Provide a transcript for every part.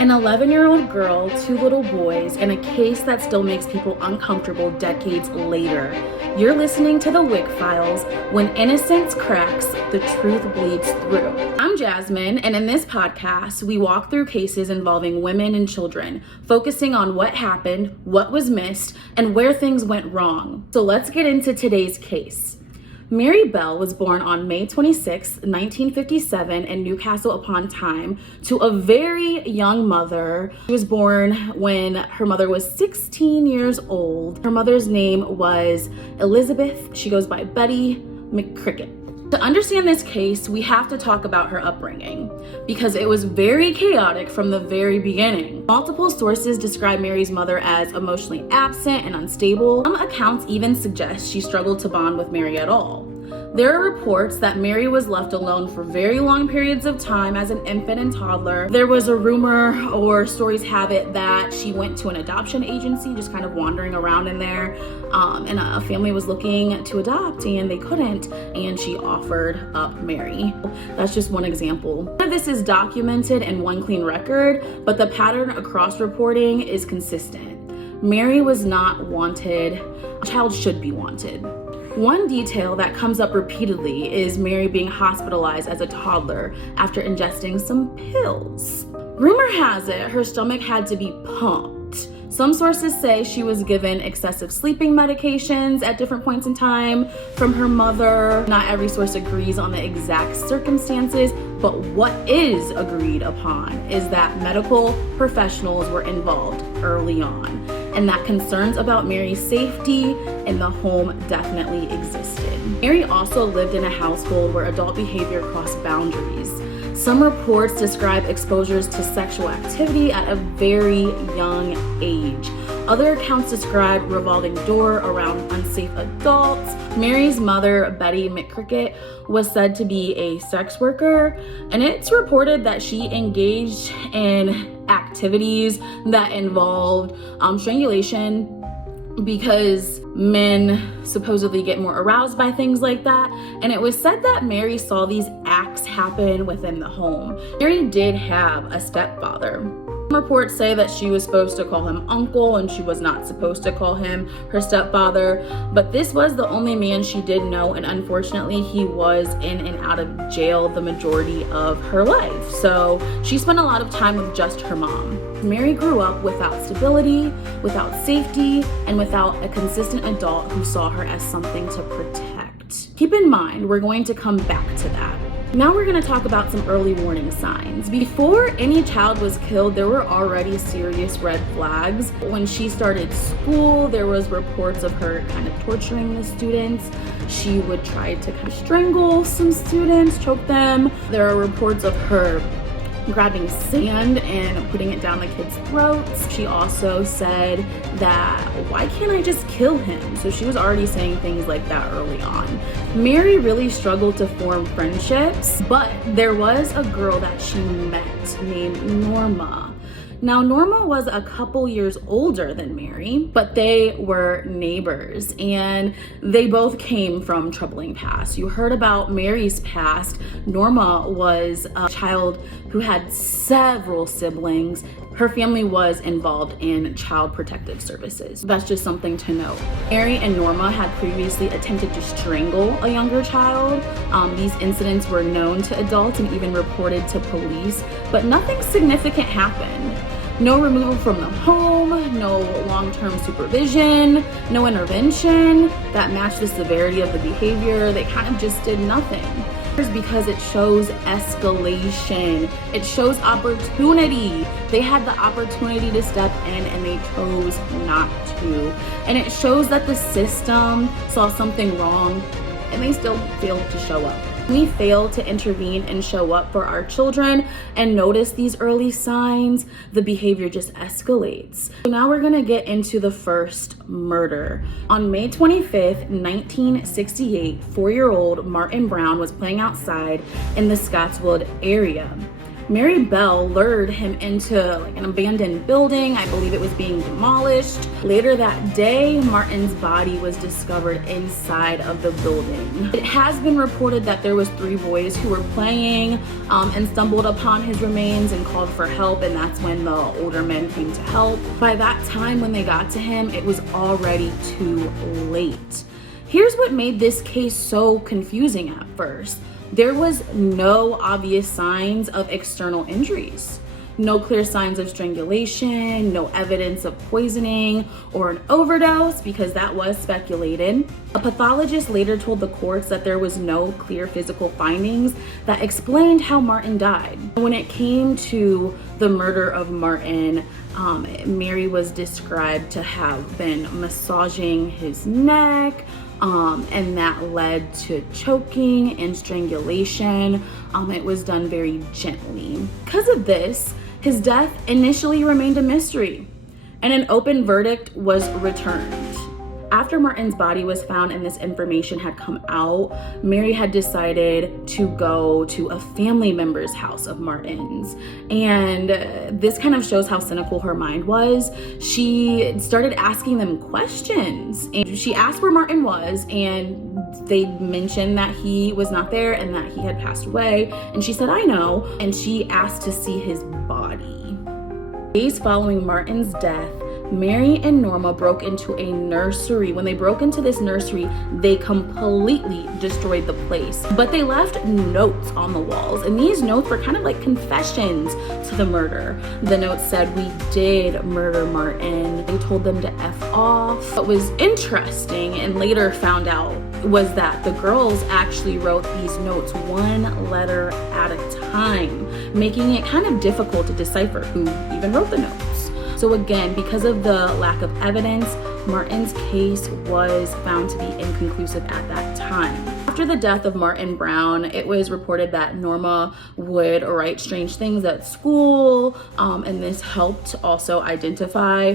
An 11-year-old girl, 2 little boys, and a case that still makes people uncomfortable decades later. You're listening to the WIC Files. When innocence cracks, the truth bleeds through. I'm Jasmine, and in this podcast, we walk through cases involving women and children, focusing on what happened, what was missed, and where things went wrong. So let's get into today's case. Mary Bell was born on May 26, 1957 in Newcastle upon Tyne to a very young mother. She was born when her mother was 16 years old. Her mother's name was Elizabeth. She goes by Betty McCricket. To understand this case, we have to talk about her upbringing because it was very chaotic from the very beginning. Multiple sources describe Mary's mother as emotionally absent and unstable. Some accounts even suggest she struggled to bond with Mary at all. There are reports that Mary was left alone for very long periods of time as an infant and toddler. There was a rumor, or stories have it, that she went to an adoption agency, just kind of wandering around in there, and a family was looking to adopt and they couldn't, and she offered up Mary. That's just one example. None of this is documented in one clean record, but the pattern across reporting is consistent. Mary was not wanted. A child should be wanted. One detail that comes up repeatedly is Mary being hospitalized as a toddler after ingesting some pills. Rumor has it her stomach had to be pumped. Some sources say she was given excessive sleeping medications at different points in time from her mother. Not every source agrees on the exact circumstances, but what is agreed upon is that medical professionals were involved early on, and that concerns about Mary's safety in the home definitely existed. Mary also lived in a household where adult behavior crossed boundaries. Some reports describe exposures to sexual activity at a very young age. Other accounts describe revolving door around unsafe adults. Mary's mother, Betty McCricket, was said to be a sex worker, and it's reported that she engaged in activities that involved strangulation because men supposedly get more aroused by things like that. And it was said that Mary saw these acts happen within the home. Mary did have a stepfather. Reports say that she was supposed to call him uncle and she was not supposed to call him her stepfather, but this was the only man she did know, and unfortunately he was in and out of jail the majority of her life. So she spent a lot of time with just her mom. Mary grew up without stability, without safety, and without a consistent adult who saw her as something to protect. Keep in mind, we're going to come back to that. Now we're going to talk about some early warning signs. Before any child was killed, there were already serious red flags. When she started school, there was reports of her kind of torturing the students. She would try to kind of strangle some students, choke them. There are reports of her grabbing sand and putting it down the kids' throats. She also said that, why can't I just kill him? So she was already saying things like that early on. Mary really struggled to form friendships, but there was a girl that she met named Norma. Now, Norma was a couple years older than Mary, but they were neighbors and they both came from troubling pasts. You heard about Mary's past. Norma was a child who had several siblings. Her family was involved in child protective services. That's just something to note. Mary and Norma had previously attempted to strangle a younger child. These incidents were known to adults and even reported to police, but nothing significant happened. No removal from the home, no long-term supervision, no intervention that matched the severity of the behavior. They kind of just did nothing. Because it shows escalation. It shows opportunity. They had the opportunity to step in and they chose not to. And it shows that the system saw something wrong and they still failed to show up. We fail to intervene and show up for our children and notice these early signs, the behavior just escalates. So now we're gonna get into the first murder. On May 25th, 1968, 4-year-old Martin Brown was playing outside in the Scottswood area. Mary Bell lured him into like an abandoned building. I believe it was being demolished. Later that day, Martin's body was discovered inside of the building. It has been reported that there was 3 boys who were playing and stumbled upon his remains and called for help, and that's when the older men came to help. By that time, when they got to him, it was already too late. Here's what made this case so confusing at first. There was no obvious signs of external injuries. No clear signs of strangulation, no evidence of poisoning or an overdose, because that was speculated. A pathologist later told the courts that there was no clear physical findings that explained how Martin died. When it came to the murder of Martin, Mary was described to have been massaging his neck, and that led to choking and strangulation. It was done very gently. Because of this, his death initially remained a mystery, and an open verdict was returned. After Martin's body was found and this information had come out, Mary had decided to go to a family member's house of Martin's. And this kind of shows how cynical her mind was. She started asking them questions. And she asked where Martin was, and they mentioned that he was not there and that he had passed away. And she said, "I know." And she asked to see his body. Days following Martin's death, Mary and Norma broke into a nursery. When they broke into this nursery, they completely destroyed the place. But they left notes on the walls, and these notes were kind of like confessions to the murder. The notes said, "We did murder Martin." They told them to F off. What was interesting and later found out was that the girls actually wrote these notes 1 letter at a time, making it kind of difficult to decipher who even wrote the notes. So again, because of the lack of evidence, Martin's case was found to be inconclusive at that time. After the death of Martin Brown, it was reported that Norma would write strange things at school, and this helped also identify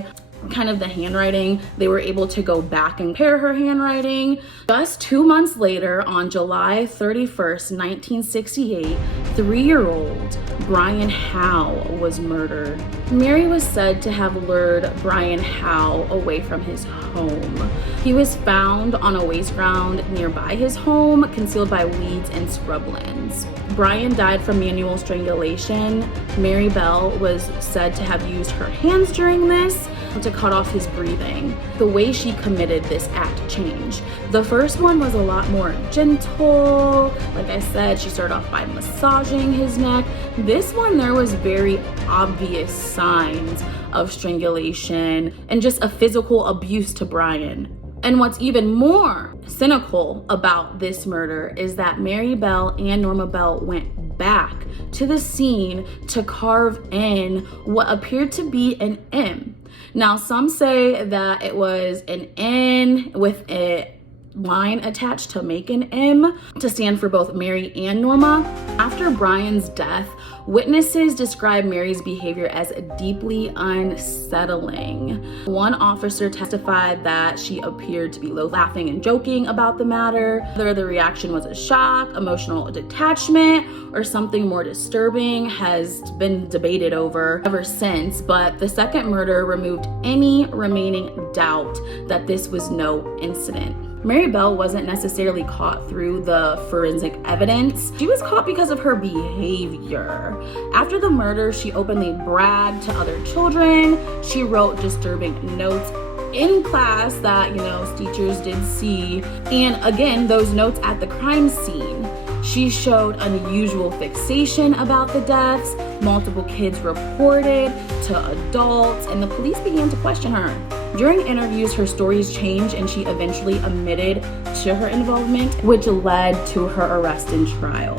kind of the handwriting. They were able to go back and compare her handwriting. Just 2 months later, on July 31st, 1968, 3-year-old Brian Howe was murdered. Mary was said to have lured Brian Howe away from his home. He was found on a waste ground nearby his home, concealed by weeds and scrublands. Brian died from manual strangulation. Mary Bell was said to have used her hands during this to cut off his breathing. The way she committed this act changed. The first one was a lot more gentle. Like I said, she started off by massaging his neck. This one, there was very obvious signs of strangulation and just a physical abuse to Brian. And what's even more cynical about this murder is that Mary Bell and Norma Bell went back to the scene to carve in what appeared to be an M. Now, some say that it was an N with a line attached to make an M to stand for both Mary and Norma. After Brian's death, witnesses described Mary's behavior as deeply unsettling. One officer testified that she appeared to be laughing and joking about the matter. Whether the reaction was a shock, emotional detachment, or something more disturbing has been debated ever since, but the second murder removed any remaining doubt that this was no incident. Mary Bell wasn't necessarily caught through the forensic evidence. She was caught because of her behavior. After the murder, she openly bragged to other children. She wrote disturbing notes in class that, teachers did see. And again, those notes at the crime scene. She showed unusual fixation about the deaths. Multiple kids reported to adults, and the police began to question her. During interviews, her stories changed, and she eventually admitted to her involvement, which led to her arrest and trial.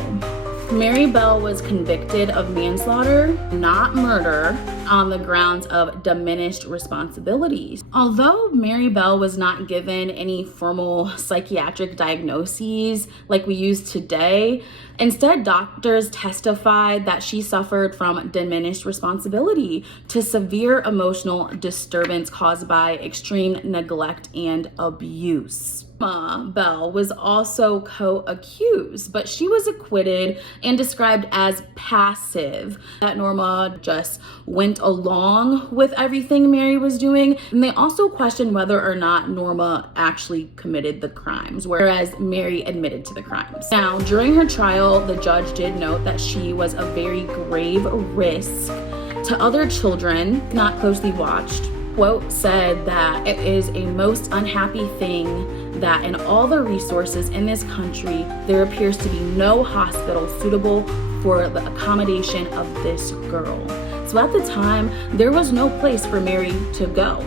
Mary Bell was convicted of manslaughter, not murder, on the grounds of diminished responsibilities. Although Mary Bell was not given any formal psychiatric diagnoses like we use today, instead doctors testified that she suffered from diminished responsibility to severe emotional disturbance caused by extreme neglect and abuse. Norma Bell was also co-accused, but she was acquitted and described as passive. That Norma just went along with everything Mary was doing. And they also questioned whether or not Norma actually committed the crimes, whereas Mary admitted to the crimes. Now, during her trial, the judge did note that she was a very grave risk to other children not closely watched. Quote said that it is a most unhappy thing that in all the resources in this country, there appears to be no hospital suitable for the accommodation of this girl. So at the time, there was no place for Mary to go.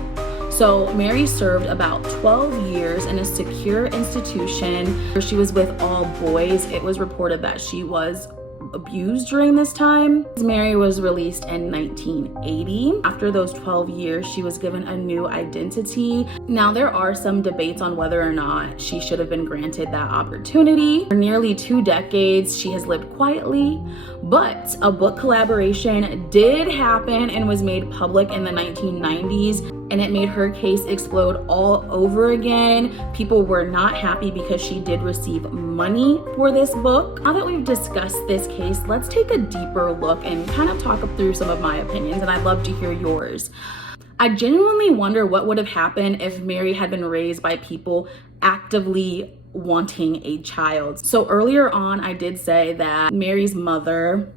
So Mary served about 12 years in a secure institution where she was with all boys. It was reported that she was abused during this time. Mary was released in 1980. After those 12 years, she was given a new identity. Now, there are some debates on whether or not she should have been granted that opportunity. For nearly 2 decades, she has lived quietly, but a book collaboration did happen and was made public in the 1990s, and it made her case explode all over again. People were not happy because she did receive money for this book. Now that we've discussed this case, let's take a deeper look and kind of talk through some of my opinions, and I'd love to hear yours. I genuinely wonder what would have happened if Mary had been raised by people actively wanting a child. So earlier on, I did say that Mary's mother,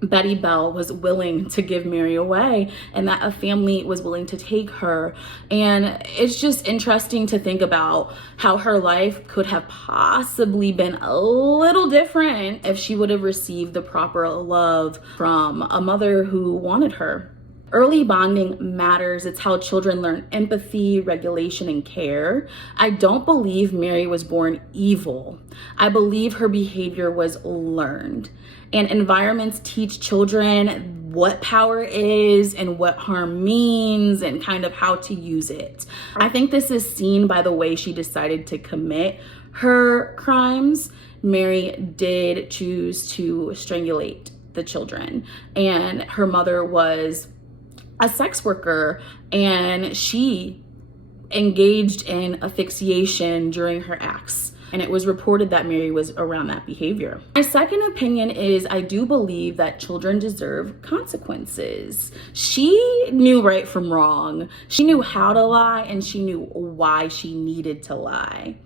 Betty Bell, was willing to give Mary away and that a family was willing to take her. And it's just interesting to think about how her life could have possibly been a little different if she would have received the proper love from a mother who wanted her. Early bonding matters. It's how children learn empathy, regulation, and care. I don't believe Mary was born evil. I believe her behavior was learned. And environments teach children what power is and what harm means and kind of how to use it. I think this is seen by the way she decided to commit her crimes. Mary did choose to strangulate the children, and her mother was a sex worker, and she engaged in asphyxiation during her acts. And it was reported that Mary was around that behavior. My second opinion is I do believe that children deserve consequences. She knew right from wrong. She knew how to lie, and she knew why she needed to lie.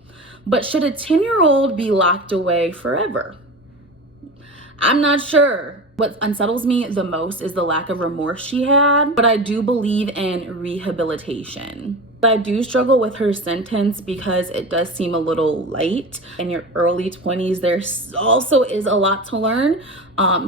But should a 10-year-old be locked away forever? I'm not sure. What unsettles me the most is the lack of remorse she had, but I do believe in rehabilitation. But I do struggle with her sentence because it does seem a little light. In your early 20s, there also is a lot to learn.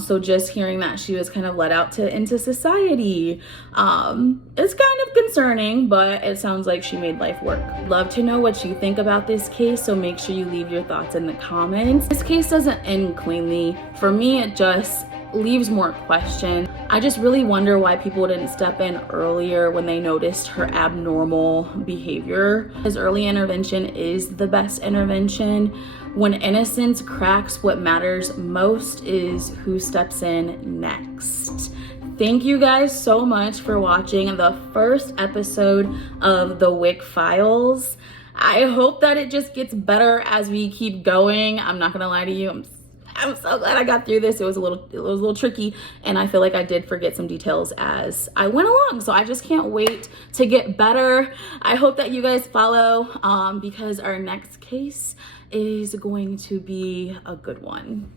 So just hearing that she was kind of let out into society, it's kind of concerning, but it sounds like she made life work. Love to know what you think about this case, so make sure you leave your thoughts in the comments. This case doesn't end cleanly. For me, it just leaves more questions. I just really wonder why people didn't step in earlier when they noticed her abnormal behavior. His early intervention is the best intervention. When innocence cracks, what matters most is who steps in next. Thank you guys so much for watching the first episode of the WIC Files. I hope that it just gets better as we keep going. I'm not gonna lie to you, I'm so glad I got through this. It was a little tricky, and I feel like I did forget some details as I went along. So I just can't wait to get better. I hope that you guys follow because our next case is going to be a good one.